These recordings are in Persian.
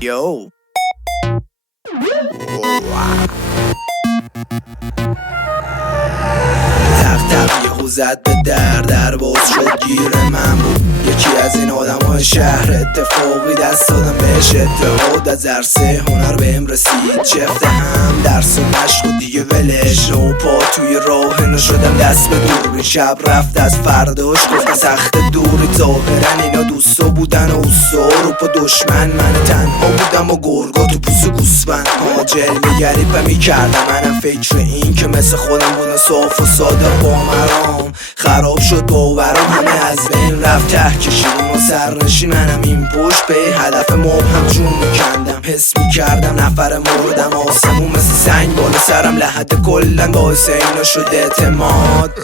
Yo. تق یهو زد به در باز شد گیر من بود. یکی از این آدمای شهر، اتفاقی دست دادم بهش اتحاد از عرصه هنر بهم رسید. چفت هم درس و مشق و دیگه ولش و پا توی راه نشدم دست به دور. شب رفت از فرداش گفتن سخت دوری، ظاهرن اینا دوستا بودن و اوستا رو پا دشمن. من تنها بودم و گرگا تو پوست و گوسفند جلوه گریبه میکردم. منم فکر این که مثل خودم بودن صاف و ساده با مرام خراب شد باورم، همه از بین رفت ته کشیدم و سرنشین منم این پشت به هدف مبهم جون میکندم. حس میکردم نفر موردم آسمون مثل سنگ بالا سرم لحد کلن باعث اینا شد اعتماد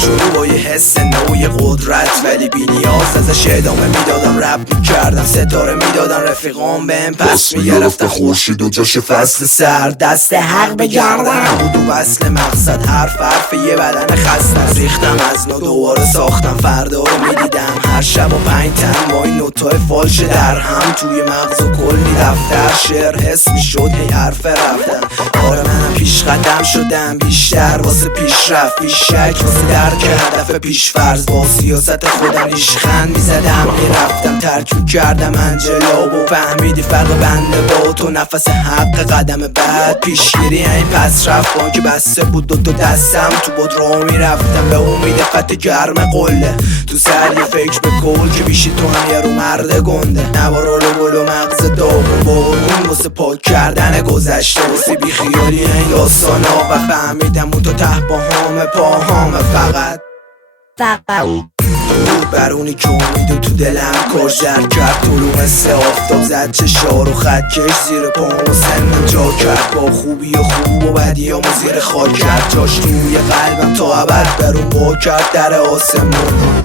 شروع با یه حس نوعی قدرت ولی بی نیاز ازش ادامه میدادم. رپ میکردم ستاره میدادن رفیقام بهم پس میگرفتن خورشید و جاش فصل سر دست حق بگردم بود و وصل مقصد حرف یه بدن خسته. ریختم از نو دوباره ساختم فردا رو میدیدم هر شب و 5 تن با این نوتای فالش در هم توی مغز و کلی دفتر شعر حس میشد هی حرف رفتم. آره منم پیش قدم شدم بیشتر واسه پیشرفت بیشک واسه درک هدف پیشفرض. با سیاست خودم ریشخند میزدم میرفتم ترک کردم انجلاب و فهمیدی فرق بنده با تو نفس حق قدم بعد پیشگیری این پس رفت با که بسته بود دو دستم تو بود رو میرفتم به امید خط گرم قله تو سر یه فکر به کل که بیشی تو هم یه رو مرد گنده نوارا رو گل و مغز داغون بارون واسه پاک کردن گذشته واسه بی خیالی این داستانا و فهمیدم اون تو ته پاهام فقط بود برونی که امیدو تو دلم کشتر کرد. طلوع مثل آفتاب زد چشار و خط کش زیر پام و سنم جا کرد. با خوبی و خوب و بدیامو زیر خاک کرد. جاش توی قلبم تا ابد برون با کرد در آسمون.